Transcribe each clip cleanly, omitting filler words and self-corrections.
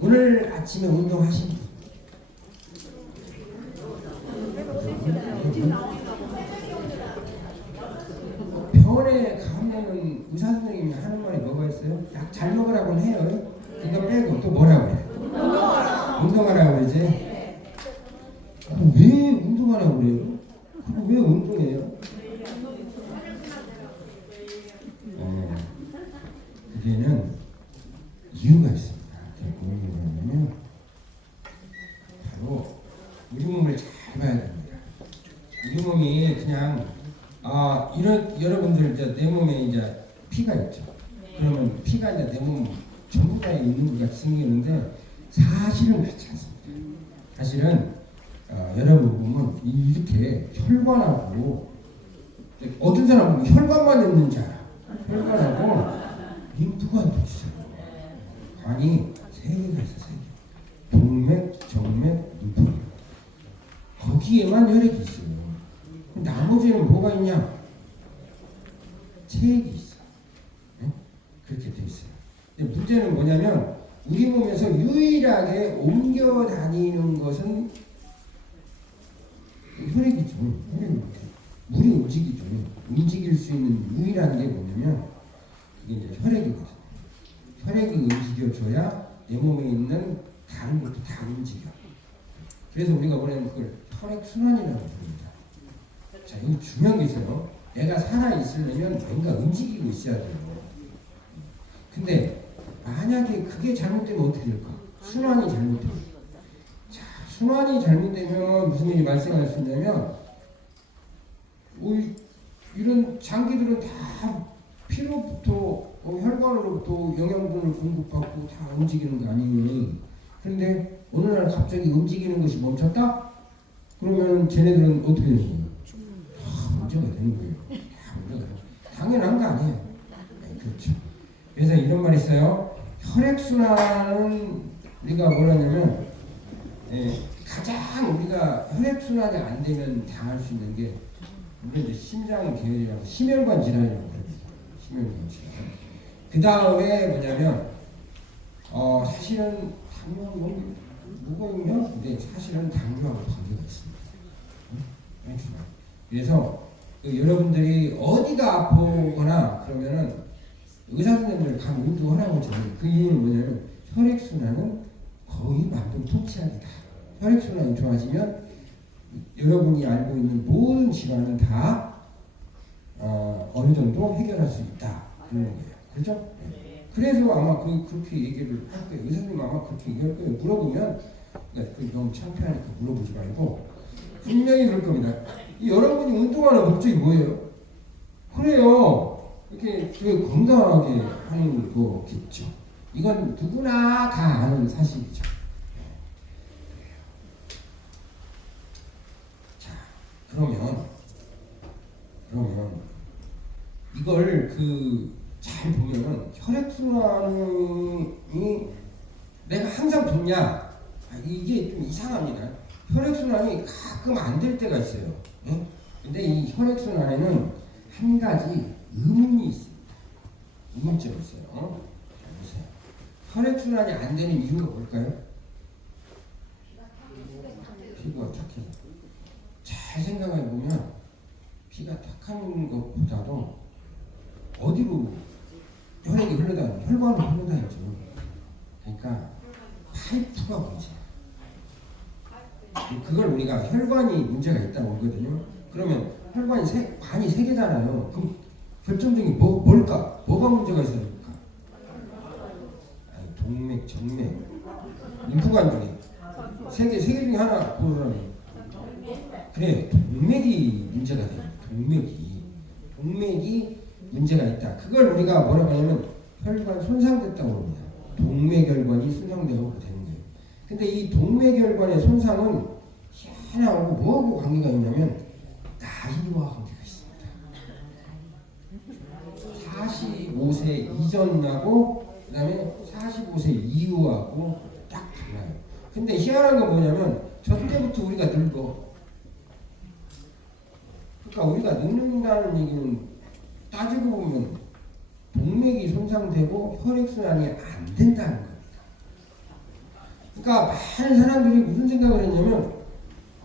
오늘 아침에 운동하신 분? 병원에 가면은 의사 선생님이 하는 말이 뭐가 있어요? 약 잘 먹으라고는 해요. 그거 빼고 또 뭐라고 해요? 운동하라고 그러지? 왜 운동하라고 그래요? 그럼 왜 운동해요? 그게는 이유가 있습니다. 뭐냐면 바로 우리 몸을 잘 봐야 됩니다. 우리 몸이 그냥 이런 여러분들 이제 내 몸에 이제 피가 있죠. 그러면 피가 이제 내 몸 전부 다 있는 것 같이 생기는데 사실은 그렇지 않습니다. 사실은 여러분 보면 이렇게 혈관하고 어떤 사람은 혈관만 있는 줄 알아. 혈관하고 림프관도 있어요. 관이 세 개가 있어, 세 개. 동맥, 정맥, 림프. 거기에만 혈액이 있어요. 나머지는 뭐가 있냐? 체액이 있어. 네? 그렇게 돼 있어요. 근데 문제는 뭐냐면 우리 몸에서 유일하게 옮겨 다니는 것은 혈액이죠. 물이 움직이죠. 움직일 수 있는 유일한 게 뭐냐면 그게 이제 혈액이거든요. 혈액이 움직여줘야 내 몸에 있는 다른 것도 다 움직여. 그래서 우리가 원래는 그걸 혈액순환이라고 부릅니다. 자, 여기 중요한 게 있어요. 내가 살아있으려면 뭔가 움직이고 있어야 돼요. 근데 만약에 그게 잘못되면 어떻게 될까? 순환이 잘못되면. 자, 순환이 잘못되면 무슨 일이 발생할 수 있냐면 이런 장기들은 다 피로부터 혈관으로부터 영양분을 공급받고 다 움직이는 거 아니에요. 그런데 어느 날 갑자기 움직이는 것이 멈췄다? 그러면 쟤네들은 어떻게 되는 거예요? 문제가 되는 거예요. 문제가 당연한 거 아니에요. 네, 그렇죠. 그래서 이런 말이 있어요. 혈액순환은 우리가 뭐라냐면 가장 우리가 혈액순환이 안 되면 당할 수 있는 게 우리 이제 심장 계열이라고 심혈관 질환이라고 그럽니다. 심혈관 질환. 그 다음에 뭐냐면 사실은 당뇨는 뭐가 있냐? 근데 사실은 당뇨하고 관계가 있습니다. 그래서 여러분들이 어디가 아프거나 그러면은 의사 선생님들 가면 운동하라고 하잖아요. 그 이유는 뭐냐면 혈액순환은 거의 만병통치약이다. 혈액순환이 좋아지면 여러분이 알고 있는 모든 질환은 다 어느 정도 해결할 수 있다. 그런 거예요. 그렇죠? 네. 그래서 아마 그렇게 얘기를 할 거예요. 의사 선생님 아마 그렇게 얘기할 거예요. 물어보면 너무 창피하니까 물어보지 말고 분명히 그럴 겁니다. 여러분이 운동하는 목적이 뭐예요? 그래요. 이렇게 건강하게 하는 거겠죠. 이건 누구나 다 아는 사실이죠. 자, 그러면 이걸 잘 보면은 혈액순환이 내가 항상 좋냐? 이게 좀 이상합니다. 혈액순환이 가끔 안 될 때가 있어요. 예? 근데 이 혈액순환에는 한 가지 의문이 있습니다. 의문점이 있어요. 자, 보세요. 혈액순환이 안 되는 이유가 뭘까요? 피부가 탁해서. 잘 생각해 보면 피가 탁한 것보다도 어디로 혈액이 흘러다니죠? 혈관으로 흘러다니죠. 그러니까 파이프가 문제야. 그걸 우리가 혈관이 문제가 있다고 보거든요. 그러면 혈관이 관이 세 개잖아요. 그럼 결정적인 뭘까? 뭐가 문제가 있어야 됩니까? 동맥, 정맥, 림프관 중에 세 개 중에 하나 보라면 그래, 동맥이 문제가 돼요. 동맥이 문제가 있다. 그걸 우리가 뭐라고 하냐면 혈관 손상됐다고 합니다. 동맥혈관이 손상되고 되는 거예요. 근데 이 동맥혈관의 손상은 희한하고 뭐하고 관계가 있냐면 나이와 관계가 있습니다. 45세 이전하고 그 다음에 45세 이후하고 딱 달라요. 근데 희한한 건 뭐냐면 저 때부터 우리가 늙어. 그러니까 우리가 늙는다는 얘기는 따지고 보면 동맥이 손상되고 혈액순환이 안 된다는 겁니다. 그러니까 많은 사람들이 무슨 생각을 했냐면,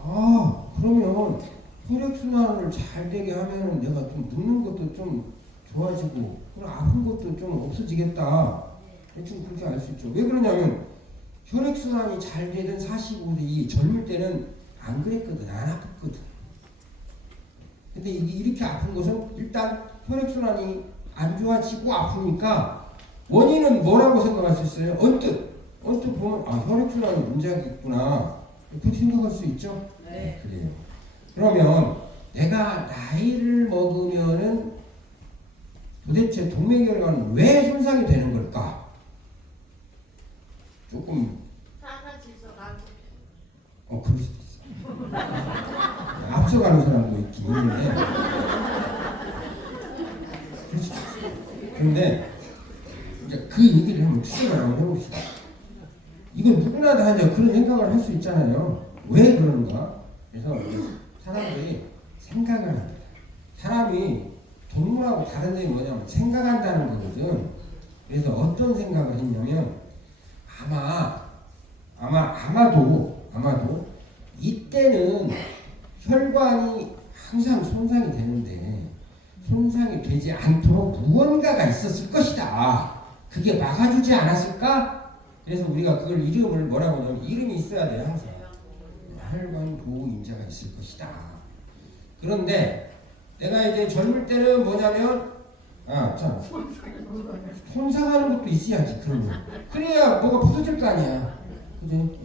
아, 그러면 혈액순환을 잘 되게 하면 내가 좀 눕는 것도 좀 좋아지고, 그리고 아픈 것도 좀 없어지겠다. 대충 그렇게 알 수 있죠. 왜 그러냐면, 혈액순환이 잘 되던 45세 이 젊을 때는 안 그랬거든. 안 아팠거든. 근데 이렇게 아픈 것은 일단 혈액순환이 안 좋아지고 아프니까 원인은 뭐라고 생각할 수 있어요? 언뜻 보면 아, 혈액순환이 문제가 있구나. 그렇게 생각할 수 있죠? 네. 그래요. 그러면 내가 나이를 먹으면은 도대체 동맥혈관은 왜 손상이 되는 걸까? 조금 그럴 수도 있어. 앞서가는 사람도 있긴 있는데 그럴 수도 있어. 그런데 이제 그 얘기를 한번 추적을 한번 해봅시다. 이건 누구나 다 이제 그런 생각을 할 수 있잖아요. 왜 그런가? 그래서 사람들이 생각을 합니다. 사람이 동물하고 다른 점이 뭐냐면 생각한다는 거거든. 그래서 어떤 생각을 했냐면 아마도 이때는 혈관이 항상 손상이 되는데 손상이 되지 않도록 무언가가 있었을 것이다. 그게 막아주지 않았을까? 그래서 우리가 그걸 이름을 뭐라고 하냐면 이름이 있어야 돼요. 항상 혈관 보호 인자가 있을 것이다. 그런데 내가 이제 젊을 때는 뭐냐면 참 손상하는 것도 있어야지. 그러면 그래야 뭐가 부서질 거 아니야. 그죠?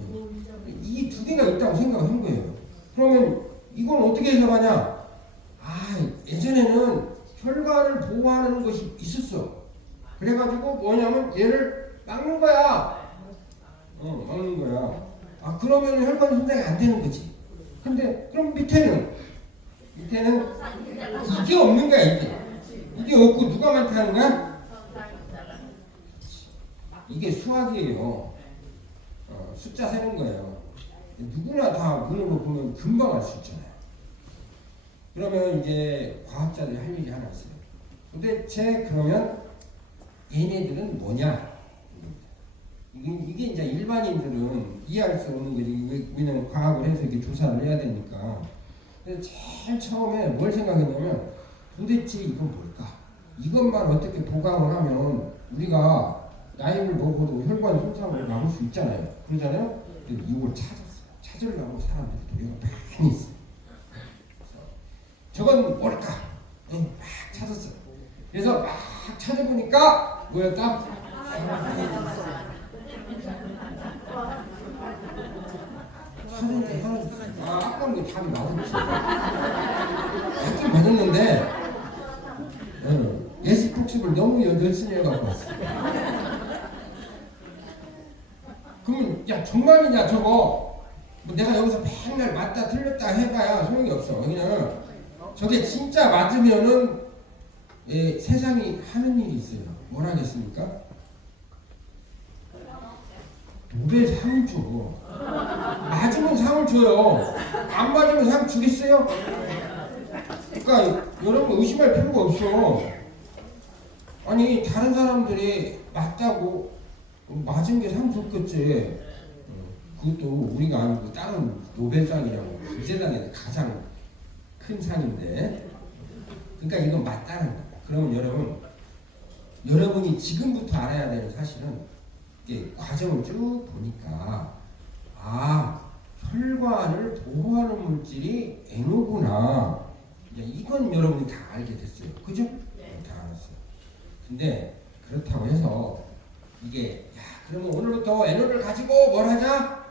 이 두 개가 있다고 생각을 한 거예요. 그러면 이건 어떻게 해석하냐? 예전에는 혈관을 보호하는 것이 있었어. 그래가지고 뭐냐면 얘를 막는 거야. 막는 거야. 그러면 혈관 손상이 안 되는 거지. 근데 그럼 밑에는 이게 없는 거야. 이게 없고 누가 많다는 거야? 이게 수학이에요. 숫자 세는 거예요. 누구나 다 눈으로 보면 금방 알 수 있잖아요. 그러면 이제 과학자들이 할 일이 하나 있어요. 도대체 그러면 얘네들은 뭐냐? 이게 이제 일반인들은 이해할 수 없는 거지. 왜냐면 과학을 해서 이렇게 조사를 해야 되니까. 그래서 제일 처음에 뭘 생각했냐면 도대체 이건 뭘까? 이것만 어떻게 보강을 하면 우리가 나이를 먹어도 혈관 손상을 막을 수 있잖아요. 그러잖아요? 이걸 찾으려고 사람들이 노력을 많이 했어요. 저건 뭘까? 막 찾았어요. 그래서 막 찾아보니까 뭐였다? 찾았는데 아까 뭐 답이 맞았지. 맞았는데 예습 복습을 너무 열심히 해갖고 왔어. 그러면 야 정말이냐 저거 뭐 내가 여기서 맨날 맞다 틀렸다 해봐야 소용이 없어. 왜냐면 저게 진짜 맞으면은 세상이 하는 일이 있어요. 뭘 하겠습니까? 노벨상을 줘. 맞으면 상을 줘요. 안 맞으면 상 주겠어요? 그러니까 여러분 의심할 필요가 없어. 아니 다른 사람들이 맞다고 맞은 게 상 줬겠지. 그것도 우리가 아니고 다른 노벨상이라고 그 세상에 가장 큰 상인데. 그러니까 이건 맞다는 거야. 그러면 여러분이 지금부터 알아야 되는 사실은 이게 과정을 쭉 보니까 혈관을 보호하는 물질이 NO구나. 이건 여러분이 다 알게 됐어요. 그죠? 네. 다 알았어요. 근데 그렇다고 해서 이게 그러면 오늘부터 NO를 가지고 뭘 하자?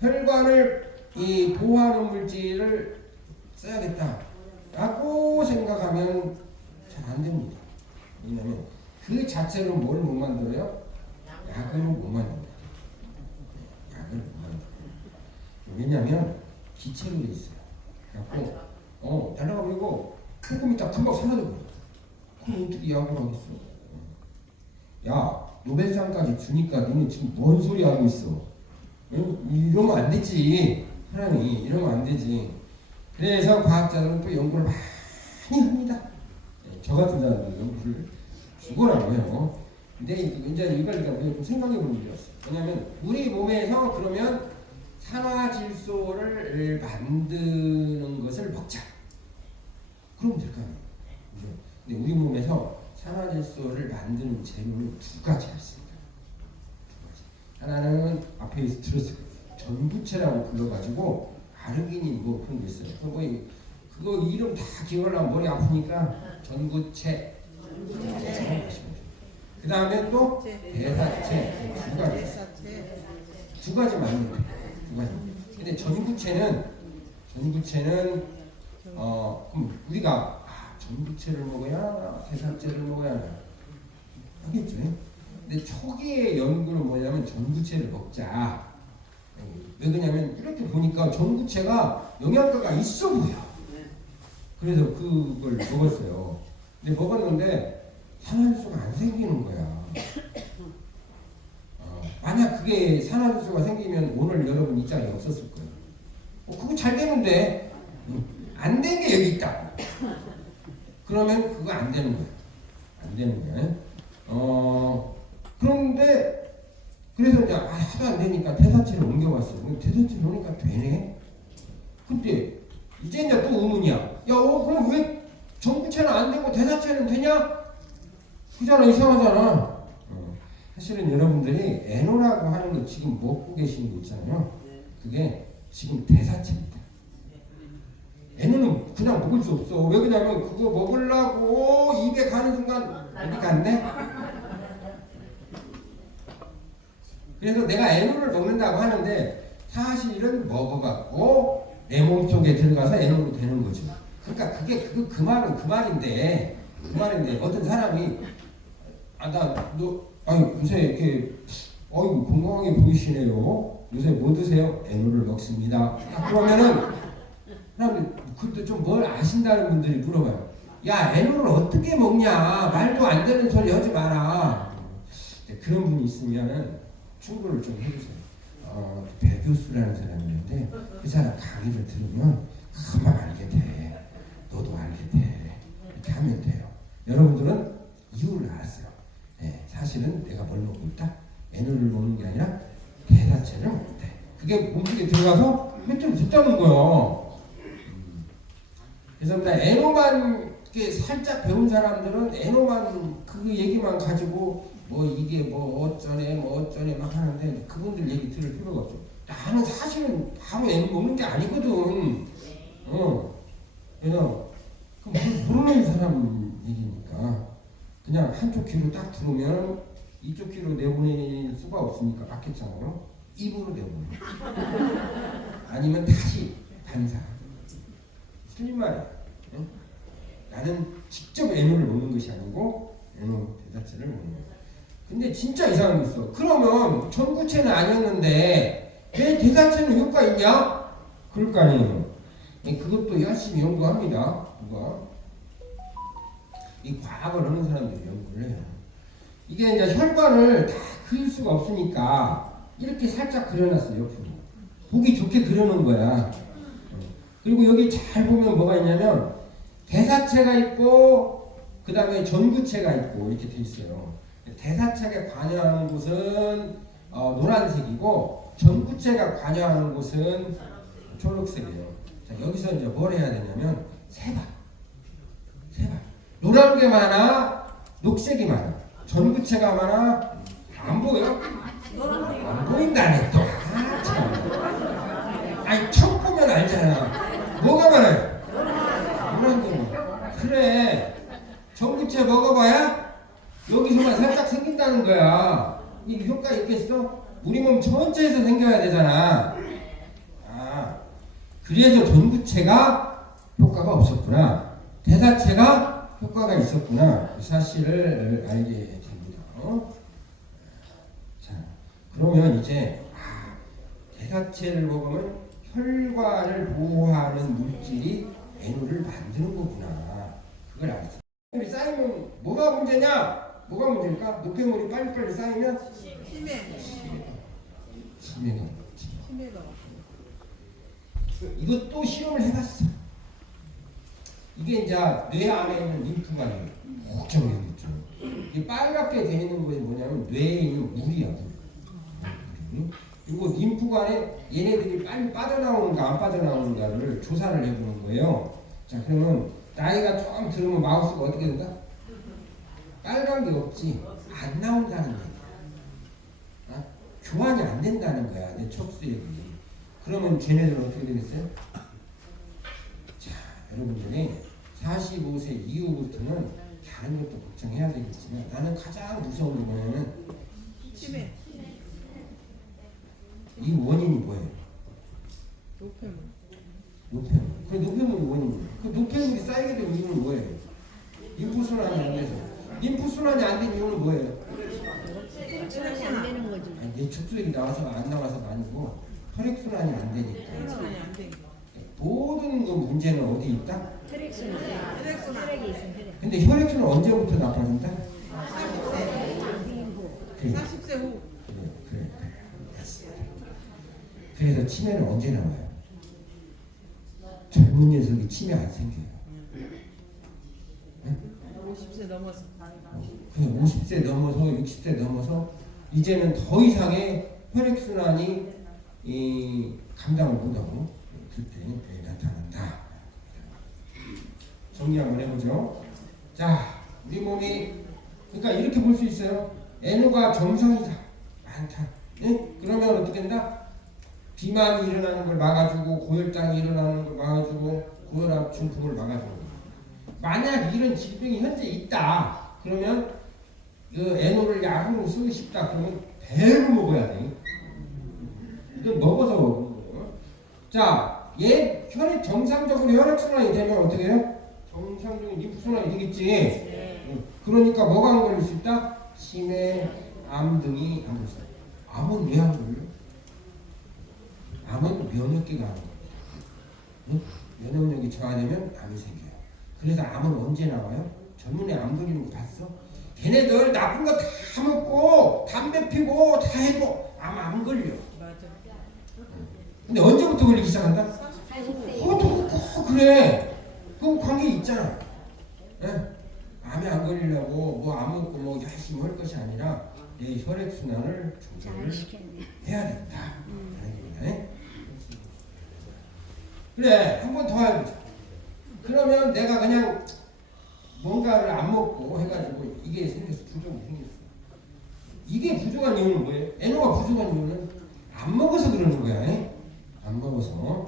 혈관을 보호하는 물질을 써야겠다 라고 생각하면 잘 안 됩니다. 왜냐면 그 자체로 뭘 못 만들어요? 약을 못 만듭니다. 약을 못 만들어요. 왜냐면 기체로 돼 있어요. 그래갖고 날아가버리고 조금 있다 금방 사라져버려. 그럼 어떻게 약을 하겠어? 야 노벨상까지 주니까 너는 지금 뭔 소리 하고 있어? 이러면 안 되지. 사람이 이러면 안 되지. 그래서 과학자들은 또 연구를 많이 합니다. 저 같은 사람들 연구를 죽어라고 해요. 근데 이제 이걸 우리가 좀 생각해 보는 일이었어. 왜냐하면 우리 몸에서 그러면 산화질소를 만드는 것을 먹자. 그럼 될까요? 근데 우리 몸에서 산화질소를 만드는 재료는 두 가지가 있습니다. 두 가지. 하나는 앞에 들었을 거예요. 전구체라고 불러가지고 아르기닌 뭐 그런 게 있어요. 그거 이름 다 기억하려면 머리 아프니까 전구체. 그 다음에 또 대사체. 두 가지 맞는 거예요. 두 가지. 근데 전구체는 그럼 우리가 전구체를 먹어야 대사체를 먹어야 하나 하겠죠. 근데 초기의 연구는 뭐냐면 전구체를 먹자. 왜 그러냐면 이렇게 보니까 전구체가 영양가가 있어 보여. 그래서 그걸 먹었어요. 근데 먹었는데 산화질소가 안 생기는 거야. 만약 그게 산화질소가 생기면 오늘 여러분 이 자리에 없었을 거예요. 그거 잘 되는데 안 된 게 여기 있다. 그러면 그거 안 되는 거야. 안 되는 거야. 그런데 그래서 이제 하도 안 되니까 대사체를 옮겨봤어요. 대사체를 오니까 되네. 근데 이제 또 의문이야. 야, 그럼 왜 전구체는 안 되고 대사체는 되냐? 그잖아, 이상하잖아. 사실은 여러분들이 에노라고 하는 거 지금 먹고 계시는 거 있잖아요. 그게 지금 대사체입니다. 에노는 그냥 먹을 수 없어. 왜 그러냐면 그거 먹으려고 입에 가는 순간 어디 갔네? 그래서 내가 에노를 먹는다고 하는데 사실은 먹어갖고 내 몸속에 들어가서 에노로 되는 거죠. 그러니까 그 말은 그 말인데 어떤 사람이 요새 이렇게 건강하게 보이시네요. 요새 뭐 드세요? 에노를 먹습니다. 그러면은 사람들이 그것도 좀 뭘 아신다는 분들이 물어봐요. 야, 에노를 어떻게 먹냐? 말도 안 되는 소리 하지 마라. 그런 분이 있으면은 충고를 좀 해주세요. 배 교수라는 사람이 있는데 그 사람 강의를 들으면 금방 알게 돼. 너도 알게 돼. 이렇게 하면 돼요. 여러분들은 이유를 알았어요. 네, 사실은 내가 뭘 먹고 있다? 에너를 먹는 게 아니라 대사체를 먹고 있다. 그게 몸속에 들어가서 획득이 됐다는 거예요. 그래서 에너만 살짝 배운 사람들은 에너만 그 얘기만 가지고 뭐 이게 뭐 어쩌네 막 하는데 그분들 얘기 들을 필요가 없죠. 나는 사실은 바로 에너 먹는 게 아니거든. 그냥 모르는 사람 얘기니까 그냥 한쪽 귀로 딱 들으면 이쪽 귀로 내보낼 수가 없으니까 막혔잖아요. 입으로 내보내. 아니면 다시 반사. 틀린 말이야. 나는 직접 에너를 먹는 것이 아니고 에너 대자체를 먹는 거야. 근데 진짜 이상한 게 있어. 그러면 전구체는 아니었는데 왜 대사체는 효과 있냐? 그럴 거 아니에요. 그것도 열심히 연구합니다. 누가? 이 과학을 하는 사람들이 연구를 해요. 이게 이제 혈관을 다 그릴 수가 없으니까 이렇게 살짝 그려놨어요. 옆으로. 보기 좋게 그려놓은 거야. 그리고 여기 잘 보면 뭐가 있냐면 대사체가 있고 그 다음에 전구체가 있고 이렇게 돼 있어요. 대사체가 관여하는 곳은 노란색이고 전구체가 관여하는 곳은 초록색이에요. 자, 여기서 이제 뭘 해야 되냐면 세발. 노란 게 많아, 녹색이 많아. 전구체가 많아, 안 보여? 안 보인다네 또. 아니 처음 보면 알잖아. 뭐가 많아요? 노란 게 많아. 그래. 전구체 먹어봐야 여기서만 살짝 생긴다는 거야. 이게 효과 있겠어? 우리 몸 전체에서 생겨야 되잖아. 그래서 전구체가 효과가 없었구나. 대사체가 효과가 있었구나. 그 사실을 알게 됩니다. 자, 그러면 이제 대사체를 먹으면 혈관을 보호하는 물질이 에너를 만드는 거구나. 그걸 알았어. 노폐물이 쌓이면 뭐가 문제냐? 뭐가 문제일까? 노폐물이 빨리빨리 쌓이면 치매가 이것도 실험을 해봤어. 이게 이제 뇌 안에 있는 림프관이 혹정해서 있죠. 이 빨갛게 되어 있는 것이 뭐냐면 뇌에 있는 물이야. 물. 그리고 림프관에 얘네들이 빨리 빠져나오는가 안 빠져나오는가를 조사를 해보는 거예요. 자, 그러면 나이가 조금 들으면 마우스가 어떻게 된다? 빨간 게 없지. 안 나온다는 얘기야. 아? 교환이 안 된다는 거야. 내 척수액이. 그러면 쟤네들은 어떻게 되겠어요? 자, 여러분들이 45세 이후부터는 다른 것도 걱정해야 되겠지만 나는 가장 무서운 게 뭐냐면 치매. 이 원인이 뭐예요? 노폐물. 노폐물. 그 노폐물이 원인이에요. 그 노폐물이 쌓이게 된 이유는 뭐예요? 림프순환이 안 돼서. 림프순환이 안 된 이유는 뭐예요? 혈액순환이 안 되는 거지. 아니, 내 축소액이 나와서 안 나와서가 아니고 혈액순환이 안 되니까. 혈액순환이 안 돼. 모든 그 문제는 어디 있다? 혈액순환. 혈액순환. 혈액이 있으면 혈액. 근데 혈액순환 언제부터 나빠진다? 40세. 40세 후. 그래. 그래서 치매는 언제 나와요? 젊은 녀석이 치매 안 생겨요. 50세 넘어서. 그냥 50세 넘어서 60세 넘어서 이제는 더 이상의 혈액순환이 감당을 못하고 그때 나타난다. 정리 한번 해보죠. 자, 우리 몸이 그러니까 이렇게 볼 수 있어요. N호가 정상이다. 많다. 네? 그러면 어떻게 된다? 비만이 일어나는 걸 막아주고 고혈당이 일어나는 걸 막아주고 고혈압 중풍을 막아주고 만약 이런 질병이 현재 있다. 그러면 그 N호를 약으로 쓰고 싶다. 그러면 배를 먹어야 돼. 이건 먹어서 먹는 거예요. 자, 얘 혈액 정상적으로 혈액순환이 되면 어떻게 해요? 정상적인 림프순환이 되겠지. 네. 그러니까 뭐가 안 걸릴 수 있다? 치매, 암 등이 안 걸릴 수 있다. 암은 왜 안 걸려? 암은 면역기가 안 걸려. 응? 면역력이 저하되면 암이 생겨요. 그래서 암은 언제 나와요? 젊은애 암 걸리는 거 봤어? 걔네들 나쁜 거 다 먹고 담배 피고 다 해도 암 안 걸려. 맞아. 근데 언제부터 걸리기 시작한다? 40세. 꼭 그래. 그 관계 있잖아. 예? 암에 안 걸리려고 뭐 안 먹고 뭐 열심히 할 것이 아니라 내 혈액순환을 조절을 잘 시켜야 돼. 해야 된다. 하는 겁니다. 예? 그래, 한 번 더 해보자. 그러면 내가 그냥 뭔가를 안 먹고 해가지고 이게 생겼어. 부종이 생겼어. 이게 부족한 이유는 뭐예요? N호가 부족한 이유는 안 먹어서 그러는 거야. 예? 안 먹어서.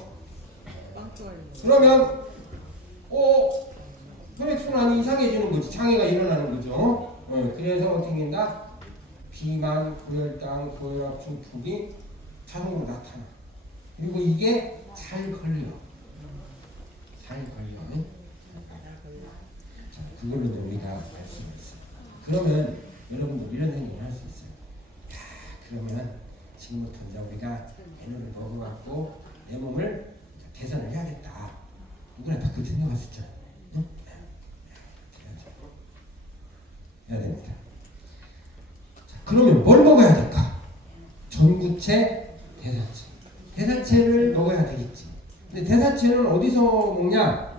빵 좋아하는 거. 그러면 혈액순환이 이상해지는 거지. 장애가 일어나는 거죠. 그래서 어떻게 된다? 비만, 고혈당, 고혈압 중풍이 자동으로 나타나. 그리고 이게 잘 걸려. 잘 걸려. 자, 그걸로 우리가 알 수가 있어요. 그러면 여러분들 이런 생각을 할 수 있어요. 야, 그러면 지금부터 이제 우리가 에너를 먹어갖고 내 몸을 개선을 해야겠다. 누구나 다 그렇게 생각할 수 있잖아요. 응? 해야 됩니다. 자, 그러면 뭘 먹어야 될까? 전구체, 대사체. 대사체를 먹어야 되겠지. 근데 대사체는 어디서 먹냐?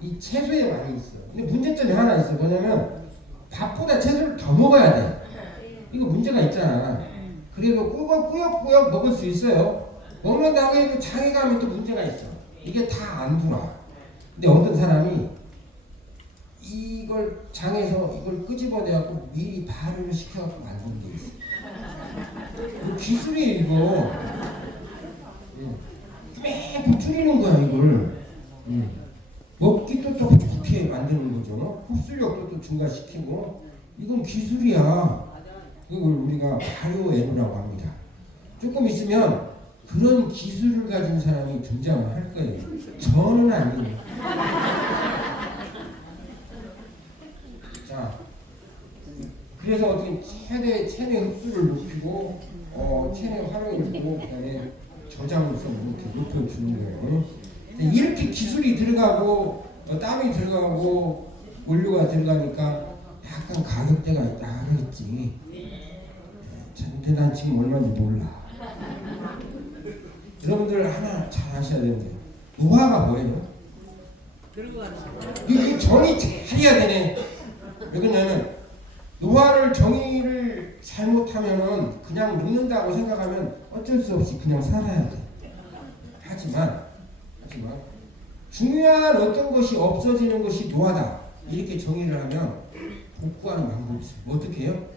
이 채소에 많이 있어. 근데 문제점이 하나 있어. 뭐냐면 밥보다 채소를 더 먹어야 돼. 이거 문제가 있잖아. 그래도 꾸역꾸역 먹을 수 있어요. 먹는다고 해도 장애가 하면 또 문제가 있어. 이게 다 안 들어와. 근데 어떤 사람이 이걸 장에서 이걸 끄집어내갖고 미리 발효를 시켜갖고 만든 게 있어. 이거 기술이에요, 이거. 매번 줄이는 거야, 이걸. 먹기도 또 좋게 만드는 거죠. 흡수력도 또 증가시키고. 이건 기술이야. 이걸 우리가 발효에너라고 합니다. 조금 있으면 그런 기술을 가진 사람이 등장을 할 거예요. 저는 아니에요. 자, 그래서 어떻게 체내 흡수를 높이고, 체내 활용을 높이고, 그다음에 저장성 이렇게 높여주는 거예요. 이렇게 기술이 들어가고, 땀이 들어가고, 원료가 들어가니까 약간 가격대가 나가겠지. 근데 난 지금 얼마인지 몰라. 여러분들 하나 잘 아셔야 되는데, 노화가 뭐예요? 늙어가는 거. 이 정이 잘해야 되네. 왜 그러냐면 노화를 정의를 잘못하면은 그냥 늙는다고 생각하면 어쩔 수 없이 그냥 살아야 돼. 하지만 중요한 어떤 것이 없어지는 것이 노화다. 이렇게 정의를 하면 복구하는 방법이 있어요. 어떻게 해요?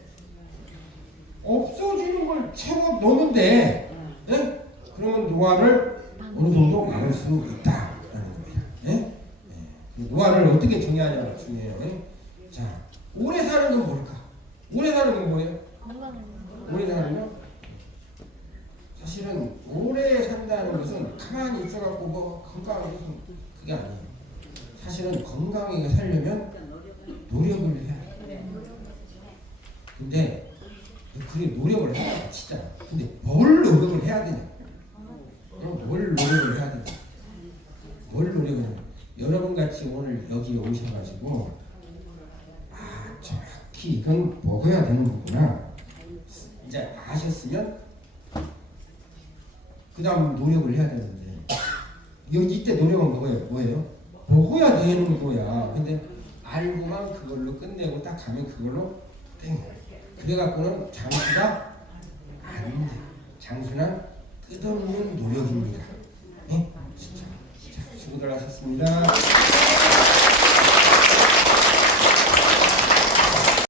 없어지는 걸 채워 놓는데, 예? 그러면 노화를 어느 정도 막을 수 있다라는 겁니다. 예? 예. 노화를 어떻게 정의하냐가 중요해요. 예? 자, 오래 사는 건 뭘까? 오래 사는 건 뭐예요? 오래 사는 건 사실은 오래 산다는 것은 가만히 있어갖고 뭐 건강하게 그게 아니에요. 사실은 건강하게 살려면 노력을 해야 돼요. 근데 그게 노력을 해야 진짜. 근데 뭘 노력을 해야 되냐? 뭘 노력을 해야 되냐? 뭘 노력을 해야 되냐? 여러분 같이 오늘 여기 오셔가지고 정확히 이건 먹어야 되는 거구나. 이제 아셨으면 그 다음 노력을 해야 되는데 이때 노력은 뭐예요? 먹어야 되는 거야. 근데 알고만 그걸로 끝내고 딱 가면 그걸로 땡. 그래갖고는 장수가 안 돼. 장수는 끝없는 노력입니다. 네? 진짜 수고들 하셨습니다.